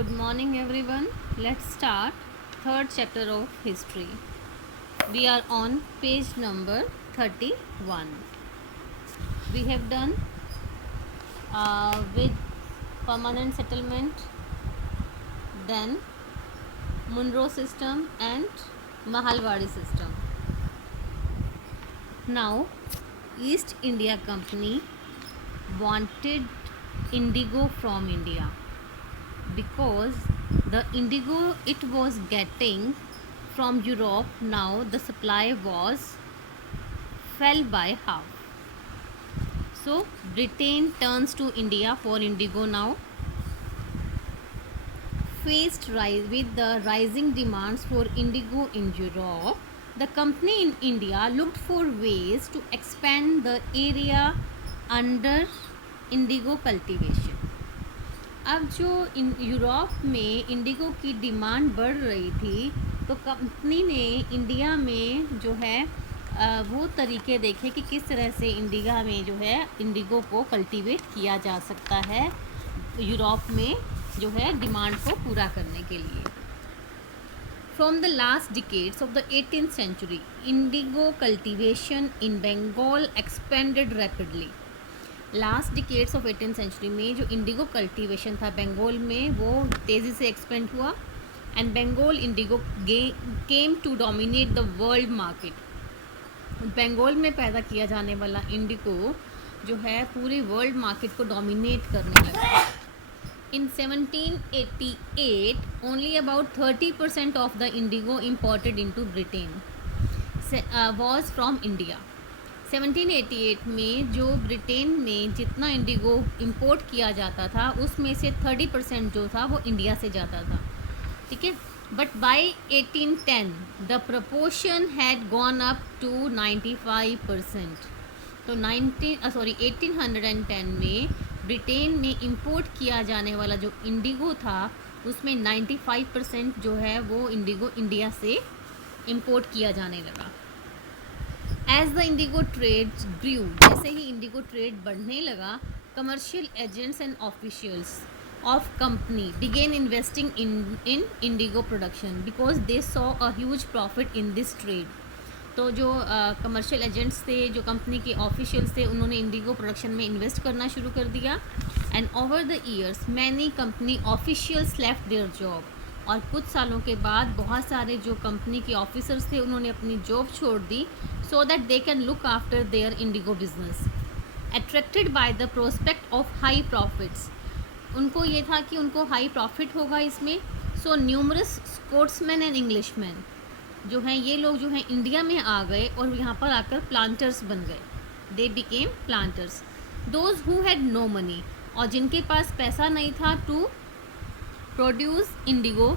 Good morning everyone. Let's start third chapter of history. We are on page number 31. We have done with permanent settlement, then Monroe system and Mahalwadi system. Now East India Company wanted indigo from India because the indigo it was getting from Europe, now the supply was fell by half. So Britain turns to India for indigo now. Faced with the rising demands for indigo in Europe, the company in India looked for ways to expand the area under indigo cultivation. अब जो Europe में Indigo की demand बढ़ रही थी तो company ने India में जो है वो तरीके देखे कि किस तरह से इंडिया में जो है इंडिगो को कल्टीवेट किया जा सकता है यूरोप में जो है डिमांड को पूरा करने के लिए. From the last decades of the 18th century indigo cultivation in Bengal expanded rapidly. Last decades of 18th century में जो इंडिगो कल्टीवेशन था बंगाल में वो तेज़ी से एक्सपेंड हुआ and Bengal indigo came to dominate the world market. Bengal में पैदा किया जाने वाला इंडिगो जो है पूरे वर्ल्ड मार्केट को डोमिनेट करने लगा. इन 1788 only about 30% of the Indigo imported into Britain was from India. 1788 में जो ब्रिटेन में जितना इंडिगो इंपोर्ट किया जाता था उसमें से 30% जो था वो इंडिया से जाता था. ठीक है, but by 1810 the proportion had gone up to 95%. तो 1810 में ब्रिटेन में इंपोर्ट किया जाने वाला जो इंडिगो था उसमें 95% जो है वो इंडिगो इंडिया से इंपोर्ट किया जाने लगा. As the indigo trade grew, जैसे ही इंडिगो ट्रेड बढ़ने लगा commercial agents and officials of company began investing in indigo production because they saw a huge profit in this trade. तो जो कमर्शियल एजेंट्स थे, जो कंपनी के ऑफिशियल्स थे, उन्होंने इंडिगो प्रोडक्शन में इन्वेस्ट करना शुरू कर दिया. And over the years many company officials left their job. और कुछ सालों के बाद बहुत सारे जो कंपनी के ऑफिसर्स थे उन्होंने अपनी जॉब छोड़ दी so that they can look after their indigo business. Attracted by the prospect of high profits, उनको ये था कि उनको हाई प्रॉफिट होगा इसमें. So numerous sportsman and Englishman जो हैं ये लोग जो हैं इंडिया में आ गए और यहाँ पर आकर प्लांटर्स बन गए. They became planters. Those who had no money, और जिनके पास पैसा नहीं था to produce indigo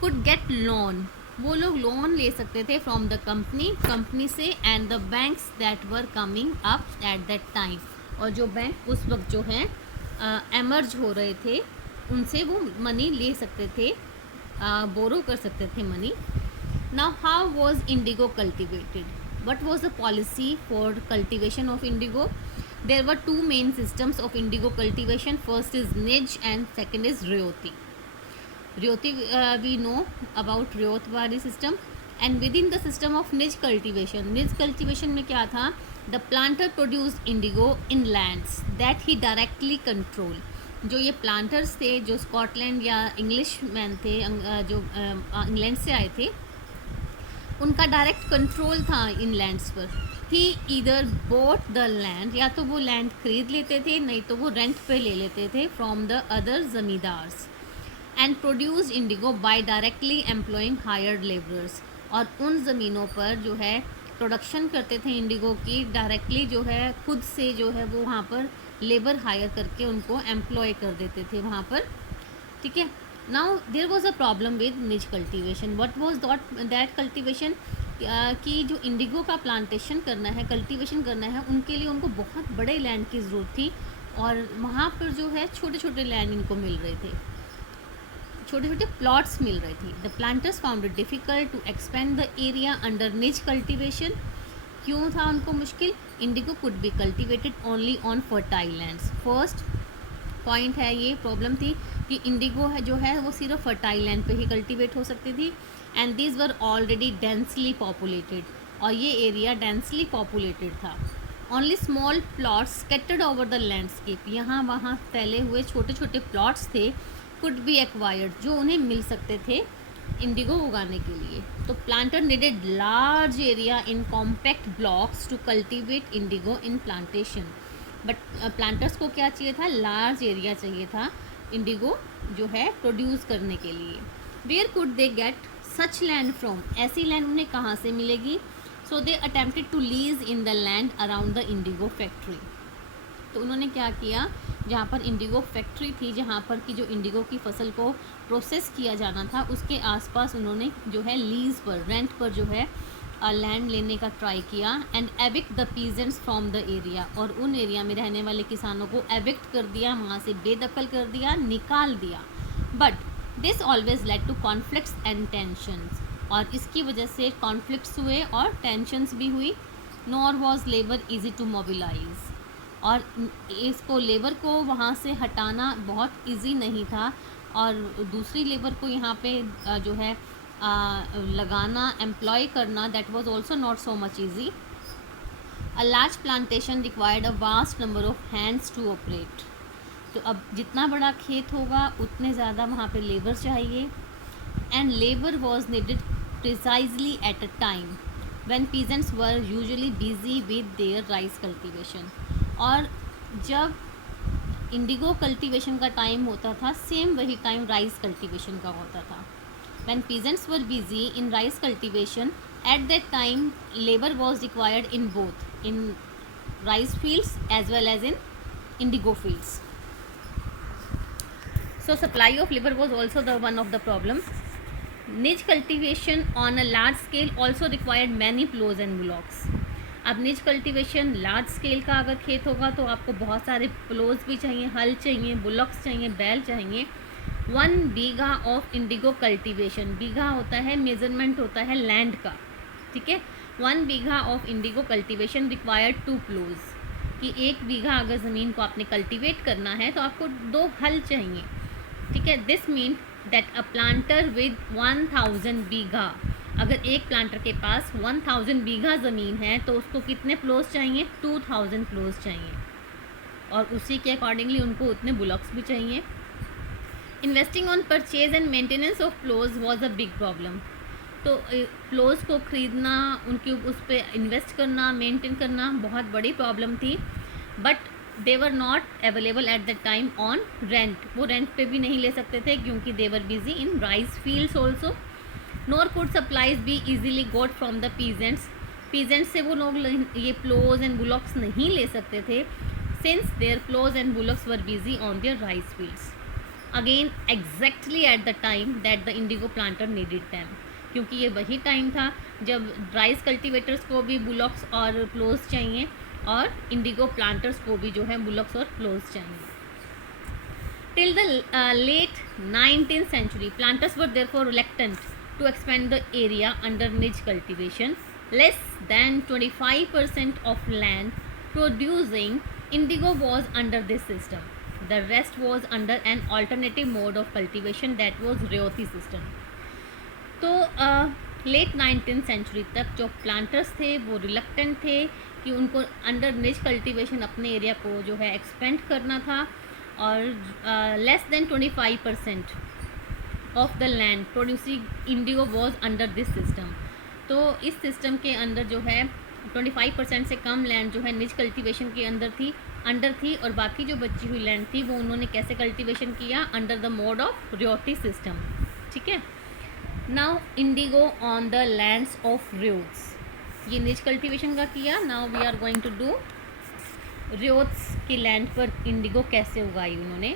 could get loan, वो लोग लोन ले सकते थे फ्रॉम द कंपनी से and the banks that were coming up at that time. और जो बैंक उस वक्त जो हैं एमर्ज हो रहे थे उनसे वो मनी ले सकते थे, बोरो कर सकते थे money. Now how was indigo cultivated? What was the policy for cultivation of indigo? There were two main systems of indigo cultivation. First is nij and second is ryoti. Ryoti, we know about Ryotwari system, and within the system of niche cultivation में क्या था? The planter produced indigo in lands that he directly control. जो ये planters थे जो Scotland या English man थे जो इंग्लैंड से आए थे उनका डायरेक्ट कंट्रोल था इन लैंड्स पर. ही ईदर बोट द लैंड, या तो वो लैंड खरीद लेते थे नहीं तो वो रेंट पे ले लेते थे from the other zamindars. And produce indigo by directly employing hired labourers, और उन ज़मीनों पर जो है प्रोडक्शन करते थे इंडिगो की डायरेक्टली जो है खुद से जो है वो वहाँ पर लेबर हायर करके उनको एम्प्लॉय कर देते थे वहाँ पर. ठीक है. Now there was a problem with nij cultivation. What was that cultivation? कि जो इंडिगो का प्लांटेशन करना है, कल्टीवेशन करना है, उनके लिए उनको बहुत बड़े लैंड की ज़रूरत थी और वहाँ पर जो है छोटे छोटे लैंड इनको मिल रहे थे, छोटे छोटे प्लॉट्स मिल रही थी. The planters found it difficult to expand the area under nij cultivation. क्यों था उनको मुश्किल? Indigo could be cultivated only on fertile lands. First point है ये प्रॉब्लम थी कि इंडिगो है जो है वो सिर्फ फर्टाइल लैंड पे ही कल्टीवेट हो सकती थी, and these were already densely populated, और ये एरिया डेंसली पॉपुलेटेड था। Only small plots scattered over the landscape, यहाँ वहाँ फैले हुए छोटे छोटे प्लॉट्स थे, कुड बी एक्वायर्ड, जो उन्हें मिल सकते थे इंडिगो उगाने के लिए। तो planter needed large area in compact blocks to cultivate indigo in plantation, but planters को क्या चाहिए था, लार्ज एरिया चाहिए था इंडिगो जो है प्रोड्यूस करने के लिए। Where could they get such land from, ऐसी लैंड उन्हें कहाँ से मिलेगी। So they attempted to lease in the land around the indigo factory. तो उन्होंने क्या किया, जहाँ पर इंडिगो फैक्ट्री थी, जहाँ पर की जो इंडिगो की फसल को प्रोसेस किया जाना था, उसके आसपास उन्होंने जो है लीज पर, रेंट पर जो है लैंड लेने का ट्राई किया, and evict the peasants from the area, और उन एरिया में रहने वाले किसानों को एविक्ट कर दिया, वहाँ से बेदखल कर दिया, निकाल दिया। But this always led to conflicts and tensions, और इसकी वजह से कॉन्फ्लिक्ट्स हुए और टेंशंस भी हुई। Nor was labour easy to mobilise, और इसको लेबर को वहाँ से हटाना बहुत इजी नहीं था, और दूसरी लेबर को यहाँ पे जो है लगाना, एम्प्लॉय करना, that was also not so much easy. A large plantation required a vast number of hands to operate. तो अब जितना बड़ा खेत होगा उतने ज़्यादा वहाँ पे लेबर चाहिए, and labour was needed precisely at a time when peasants were usually busy with their rice cultivation. और जब इंडिगो कल्टीवेशन का टाइम होता था, सेम वही टाइम राइस कल्टीवेशन का होता था। When peasants were busy in rice cultivation, at that time labor was required in both, in rice fields as well as in indigo fields. So supply of labor was also the one of the problem. Niche cultivation on a large scale also required many plows and bullocks. अब निज cultivation large scale का अगर खेत होगा तो आपको बहुत सारे प्लोज भी चाहिए, हल चाहिए, बुलॉक्स चाहिए, बैल चाहिए। 1 बीघा ऑफ इंडिगो कल्टीवेशन, बीघा होता है मेजरमेंट होता है लैंड का, ठीक है। 1 बीघा ऑफ इंडिगो कल्टीवेशन रिक्वायर्ड 2 प्लोज, कि 1 बीघा अगर ज़मीन को आपने कल्टीवेट करना है तो आपको 2 हल चाहिए, ठीक है। This mean that a planter with 1000 बीघा, अगर एक प्लांटर के पास 1000 बीघा ज़मीन है तो उसको कितने प्लोज चाहिए, 2000 प्लोज चाहिए, और उसी के अकॉर्डिंगली उनको उतने बुलॉक्स भी चाहिए। Investing on purchase and maintenance of ploughs was a big problem. तो प्लोज को ख़रीदना, उनके उस पर इन्वेस्ट करना, मेंटेन करना बहुत बड़ी प्रॉब्लम थी। But they were not available at the time on rent, वो रेंट पे भी नहीं ले सकते थे क्योंकि they were busy in rice fields also. Nor could supplies be easily got from the peasants, peasants से वो लोग ये प्लोज एंड बुलॉक्स नहीं ले सकते थे, since their ploughs and bullocks were busy on their rice fields. Again exactly at the time that the indigo planter needed them, क्योंकि ये वही टाइम था जब राइस कल्टीवेटर्स को भी बुलॉक्स और प्लोज चाहिए, और इंडिगो प्लांटर्स को भी जो है बुलॉक्स और प्लोज चाहिए। Till the late 19th century, planters were therefore reluctant to expand the area under niche cultivation. Less than 25% of land producing indigo was under this system. The rest was under an alternative mode of cultivation, that was Rayoti system. तो late 19th century तक जो planters थे वो reluctant थे कि उनको under निच cultivation अपने एरिया को जो है एक्सपेंड करना था, और less than 25% of the land producing Indigo was under this system. तो इस सिस्टम के अंदर जो है 25% से कम लैंड जो है निज कल्टीवेशन के अंदर थी, और बाकी जो बची हुई लैंड थी वो उन्होंने कैसे कल्टीवेशन किया, under the mode of ryoti system, ठीक है। Now indigo on the lands of ryots, ये निज कल्टीवेशन का किया। Now we are going to do ryots की लैंड पर इंडिगो कैसे उगाई उन्होंने।